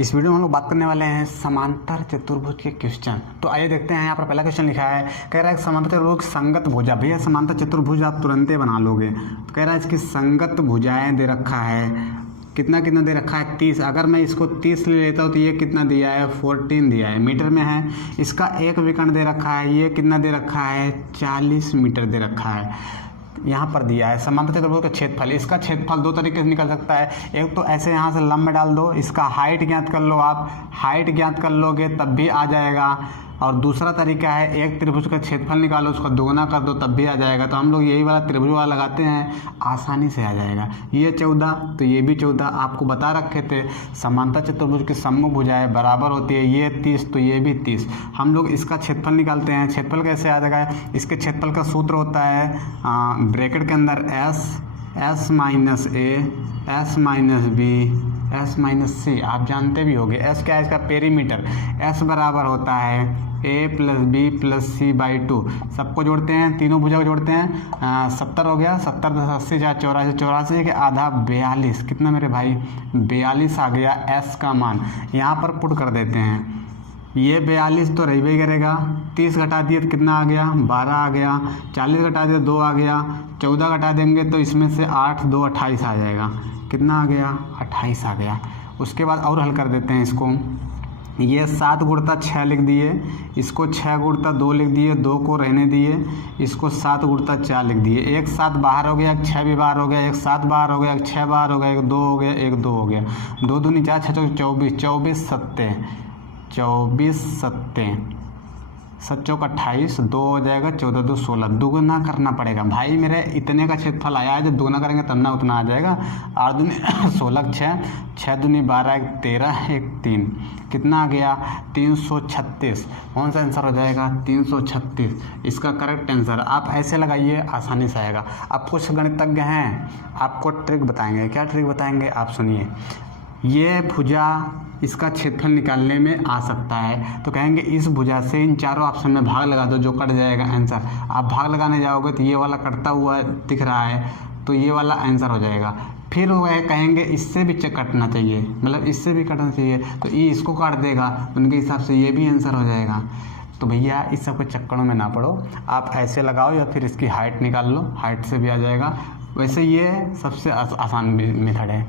इस वीडियो में हम लोग बात करने वाले हैं समांतर चतुर्भुज के क्वेश्चन। तो आइए देखते हैं। यहाँ पर पहला क्वेश्चन लिखा है, कह रहा है समांतर चतुर्भुज संगत भुजा। भैया समांतर चतुर्भुज आप तुरंत बना लोगे। तो कह रहा है इसकी संगत भुजाएं दे रखा है, कितना कितना दे रखा है 30। अगर मैं इसको 30 ले लेता हूँ तो ये कितना दिया है 14 दिया है, मीटर में है। इसका एक विकर्ण दे रखा है, ये कितना दे रखा है 40 मीटर दे रखा है। यहाँ पर दिया है समांतर चतुर्भुज का क्षेत्रफल। इसका क्षेत्रफल दो तरीके से निकल सकता है। एक तो ऐसे यहाँ से लंब डाल दो, इसका हाइट ज्ञात कर लो। आप हाइट ज्ञात कर लोगे तब भी आ जाएगा। और दूसरा तरीका है एक त्रिभुज का क्षेत्रफल निकालो, उसका दोगुना कर दो तब भी आ जाएगा। तो हम लोग यही वाला त्रिभुज वाला लगाते हैं, आसानी से आ जाएगा। ये 14 तो ये भी 14। आपको बता रखे थे समांतर चतुर्भुज की सम्मुख भुजाएं बराबर होती है। ये 30 तो ये भी 30। हम लोग इसका क्षेत्रफल निकालते हैं। क्षेत्रफल कैसे आ जाएगा? इसके क्षेत्रफल का सूत्र होता है ब्रैकेट के अंदर S minus A, S minus B, S minus C. आप जानते भी होंगे एस क्या है, इसका पेरीमीटर। एस बराबर होता है A plus B plus C by 2। सबको जोड़ते हैं, तीनों भुजा को जोड़ते हैं। 70 हो गया। 70 + 80 = 84। 84 के आधा 42। कितना मेरे भाई 42 आ गया एस का मान। यहाँ पर पुट कर देते हैं। ये 42 तो रही करेगा। 30 घटा दिए तो कितना आ गया 12 आ गया। 40 घटा दिए 2 आ गया। 14 घटा देंगे तो इसमें से 8 2 28 आ जाएगा। कितना आ गया 28 आ गया। उसके बाद और हल कर देते हैं इसको। ये 7 गुणता 6 लिख दिए, इसको 6 गुणता 2 लिख दिए, 2 को रहने दिए। इसको 7 गुणता 4 लिख दिए। एक 7 बाहर हो गया, एक 6 भी बाहर हो गया, एक 7 बाहर हो गया, एक 6 बाहर हो गया, एक 2 हो गया, एक 2 हो गया। 2 दूनी 4 6 24, 24 सत्ते 24 सत्ते 7 चौक 28, 2 हो जाएगा, 14 2 16। दुगुना करना पड़ेगा भाई। मेरे इतने का क्षेत्रफल आया है, जब दुगुना करेंगे तब ना उतना आ जाएगा। 8 दूनी 16 6, 6 दूनी 12 1 13 1 3। कितना आ गया 336। कौन सा आंसर हो जाएगा 336 इसका करेक्ट आंसर। आप ऐसे लगाइए, आसानी से आएगा। आप कुछ गणितज्ञ हैं, आपको ट्रिक बताएंगे। क्या ट्रिक बताएंगे आप सुनिए। ये भुजा इसका क्षेत्रफल निकालने में आ सकता है, तो कहेंगे इस भुजा से इन चारों ऑप्शन में भाग लगा दो, जो कट जाएगा आंसर। आप भाग लगाने जाओगे तो ये वाला कटता हुआ दिख रहा है, तो ये वाला आंसर हो जाएगा। फिर वह कहेंगे इससे भी कटना चाहिए, मतलब इससे भी कटना चाहिए, तो ये इसको काट देगा, तो उनके हिसाब से ये भी आंसर हो जाएगा। तो भैया इस सब के चक्करों में ना पड़ो, आप ऐसे लगाओ या फिर इसकी हाइट निकाल लो, हाइट से भी आ जाएगा। वैसे ये सबसे आसान मेथड है।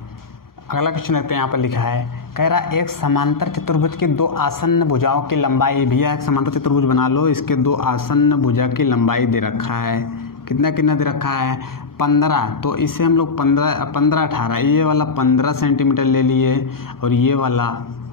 अगला क्वेश्चन देखते हैं। यहाँ पर लिखा है, कह रहा एक समांतर चतुर्भुज की 2 आसन्न भुजाओं की लंबाई। भैया एक समांतर चतुर्भुज बना लो, इसके 2 आसन्न भुजा की लंबाई दे रखा है। कितना कितना दे रखा है 15। तो इसे हम लोग 15 18, ये वाला 15 सेंटीमीटर ले लिए और ये वाला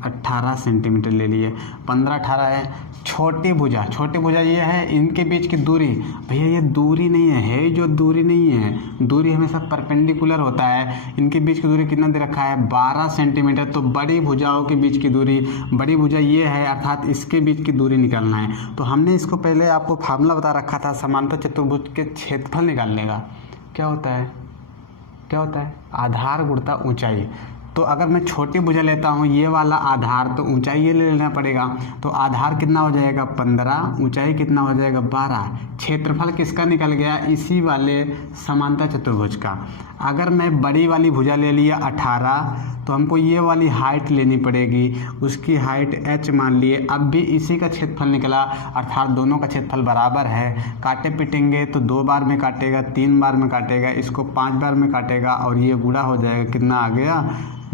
18 सेंटीमीटर ले लिए। 15 18 है। छोटी भुजा ये है, इनके बीच की दूरी। भैया ये दूरी नहीं है, जो दूरी नहीं है, दूरी हमेशा परपेंडिकुलर होता है। इनके बीच की दूरी कितना दे रखा है 12 सेंटीमीटर। तो बड़ी भुजाओं के बीच की दूरी, बड़ी भुजा ये है, अर्थात इसके बीच की दूरी निकालना है। तो हमने इसको पहले आपको फार्मूला बता रखा था समांतर चतुर्भुज के क्षेत्रफल निकालने का। क्या होता है आधार गुणा ऊंचाई। तो अगर मैं छोटी भुजा लेता हूँ, ये वाला आधार, तो ऊंचाई ये ले लेना पड़ेगा। तो आधार कितना हो जाएगा 15, ऊंचाई कितना हो जाएगा 12। क्षेत्रफल किसका निकल गया इसी वाले समांतर चतुर्भुज का। अगर मैं बड़ी वाली भुजा ले लिया 18, तो हमको ये वाली हाइट लेनी पड़ेगी, उसकी हाइट h मान लिए। अब भी इसी का क्षेत्रफल निकला, अर्थात दोनों का क्षेत्रफल बराबर है। काटे पिटेंगे तो 2 बार में काटेगा, 3 बार में काटेगा, इसको 5 बार में काटेगा और ये गुणा हो जाएगा। कितना आ गया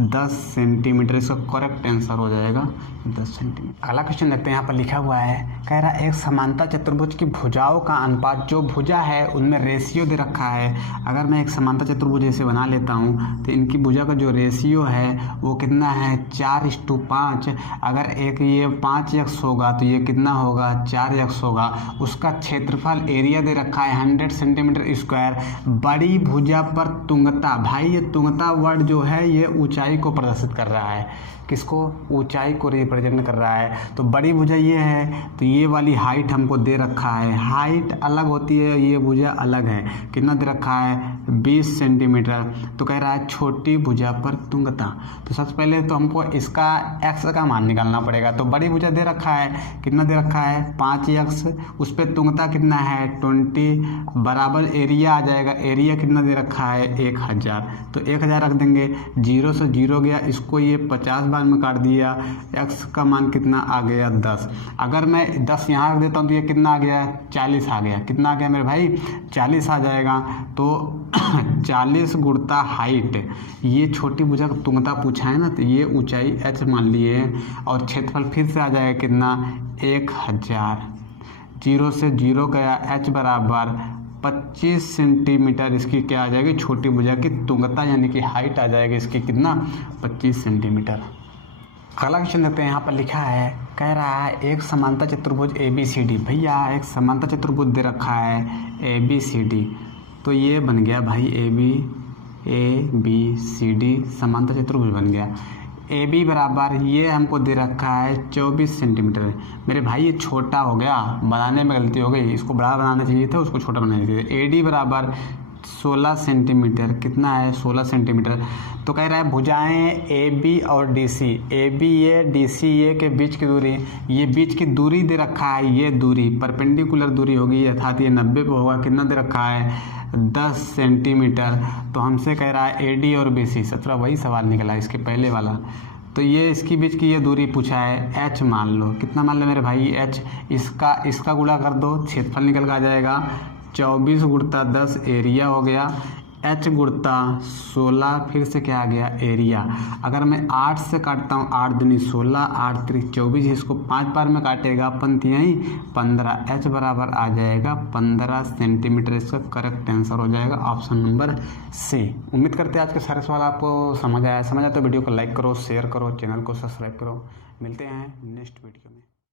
10 सेंटीमीटर। इसका करेक्ट आंसर हो जाएगा 10 सेंटीमीटर। अगला क्वेश्चन देखते हैं। यहाँ पर लिखा हुआ है, कह रहा है एक समांतर चतुर्भुज की भुजाओं का अनुपात। जो भुजा है उनमें रेशियो दे रखा है। अगर मैं एक समांतर चतुर्भुज ऐसे बना लेता हूँ, तो इनकी भुजा का जो रेशियो है वो कितना है 4:5। अगर एक ये 5x होगा तो ये कितना होगा 4x होगा। उसका क्षेत्रफल एरिया दे रखा है 100 सेंटीमीटर स्क्वायर। बड़ी भुजा पर तुंगता। भाई ये तुंगता वर्ड जो है ये ऊंचाई को प्रदर्शित कर रहा है। किसको? ऊंचाई को रिप्रेजेंट कर रहा है। तो बड़ी भुजा ये है, तो ये वाली हाइट हमको दे रखा है। हाइट अलग होती है, ये भुजा अलग है। कितना दे रखा है 20 सेंटीमीटर। तो कह रहा है छोटी भुजा पर तुंगता। तो सबसे पहले तो हमको इसका x का मान निकालना पड़ेगा। तो बड़ी भुजा दे रखा है, कितना दे रखा है 5x, उस पर तुंगता कितना है 20 बराबर एरिया आ जाएगा। एरिया कितना दे रखा है 1000। तो 1000 रख देंगे। 0 से जीरो गया, इसको ये 50 बार में काट दिया, x का मान कितना आ गया 10। अगर मैं 10 यहाँ रख देता हूँ तो ये कितना आ गया 40 आ गया। कितना आ गया मेरे भाई 40 आ जाएगा। तो 40 गुणा हाइट, ये छोटी भुजा का तुंगता पूछा है ना, तो ये ऊंचाई h मान लिए और क्षेत्रफल फिर से आ जाएगा कितना 1000। जीरो से जीरो गया, h बराबर 25 सेंटीमीटर इसकी क्या आ जाएगी छोटी भुजा की तुंगता यानी कि हाइट आ जाएगी इसकी कितना 25 सेंटीमीटर। अगला क्वेश्चन देखते हैं। यहाँ पर लिखा है, कह रहा है एक समांतर चतुर्भुज ABCD। भैया एक समांतर चतुर्भुज दे रखा है ABCD, तो ये बन गया भाई ABCD समांतर चतुर्भुज बन गया। AB बराबर ये हमको दे रखा है 24 सेंटीमीटर। मेरे भाई ये छोटा हो गया, बनाने में गलती हो गई, इसको बड़ा बनाना चाहिए था, उसको छोटा बनाना चाहिए था। AD बराबर 16 सेंटीमीटर, कितना है 16 सेंटीमीटर। तो कह रहा है भुजाएं AB और ABA DCA के बीच की दूरी, ये बीच की दूरी दे रखा है, ये दूरी परपेंडिकुलर दूरी होगी अर्थात ये 90 पे होगा। कितना दे रखा है 10 सेंटीमीटर। तो हमसे कह रहा है AD और BC, 17 वही सवाल निकला इसके पहले वाला। तो ये इसकी बीच की ये दूरी पूछा है h मान लो। कितना मान लो मेरे भाई h, इसका गुणा कर दो, क्षेत्रफल निकल कर आ जाएगा 24 गुणा 10 एरिया हो गया, h गुणा 16 फिर से क्या आ गया एरिया। अगर मैं 8 से काटता हूँ, 8 दूनी 16, 8 त्रिक 24, इसको 5 बार में काटेगा पंक्तियाँ 15, h बराबर आ जाएगा 15 सेंटीमीटर। इसका करेक्ट आंसर हो जाएगा ऑप्शन नंबर C। उम्मीद करते हैं आज के सारे सवाल आपको समझ आया तो वीडियो को लाइक करो, शेयर करो, चैनल को सब्सक्राइब करो। मिलते हैं नेक्स्ट वीडियो में।